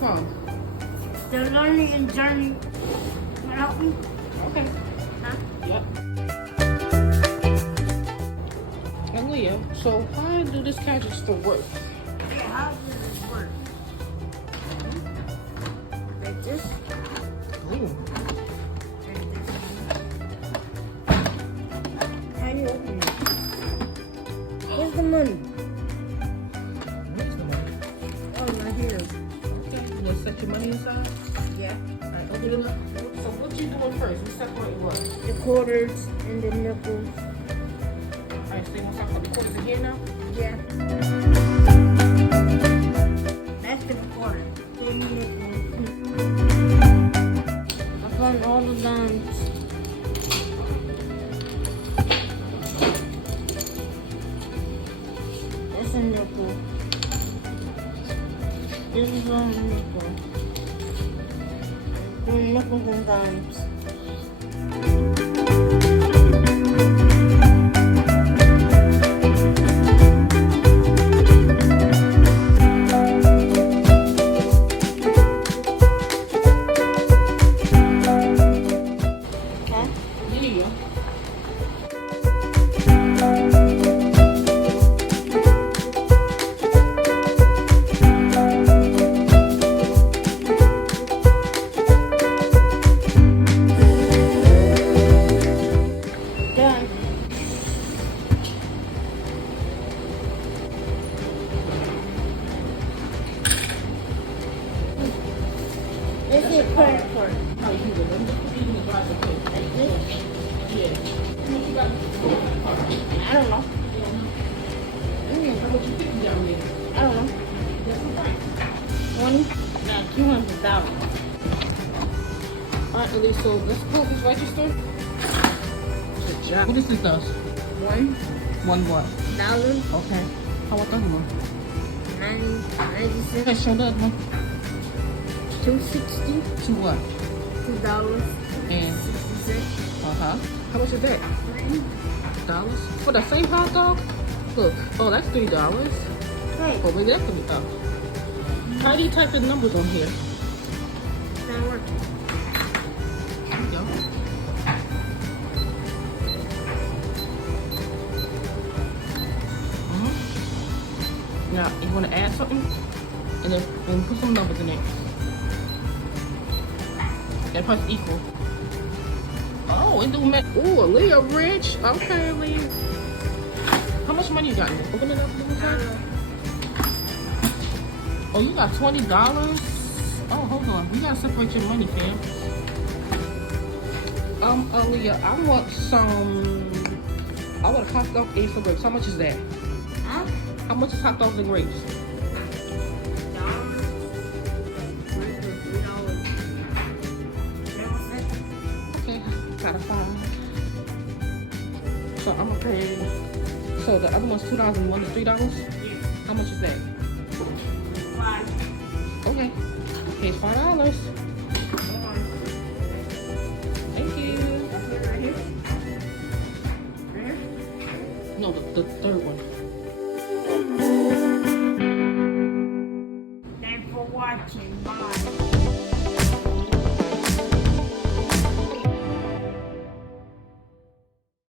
from? The learning journey. Help me. Okay. Huh? Yep. And Leah, so how do this cash register work? Yeah, how does this work? Like this? Ooh. Like this. How do you open it? Where's the money? Where's the money? Oh, right here. Okay. You gonna set your money inside? Yeah. Alright, open it up. So what you doing first? You separate what? The quarters and the nickels. Alright, so you want to put the quarters in here now? Yeah. That's the quarter. Then nickels. I found all the dimes. That's a nickel. This is all a nickel. Nickels and dimes. This is credit card. How you do it? Let me put these in the driver's seat. Yeah. How much you got? I don't know. How much you think down there? I don't know. That's okay. 20? Now $200. Alright, Elise, so let's pull this register. Good job. What is this does? One what? $1. Okay. How about the other one? 96. Okay, show the other one. $2.60. To what? $2. And 60 cents. how much is that? $3 for the same hot dog? Look, oh, that's $3. Hey, Oh, maybe that could be up. How do you type the numbers on here? it's not working. There you go. Now, you want to add something, and then put some numbers in it. And press equal. Oh, it do make. Ooh, Leah rich. Okay, Leah. How much money you got in there? Open it up. Oh, you got $20. Oh, hold on. We gotta separate your money, fam. Leah, I want a hot dog and some grapes. How much is that? Huh? How much is hot dogs and grapes? Okay, gotta find. So I'm gonna pay. So the other one's $2 and one is $3. How much is that? $5. Okay, here's $5.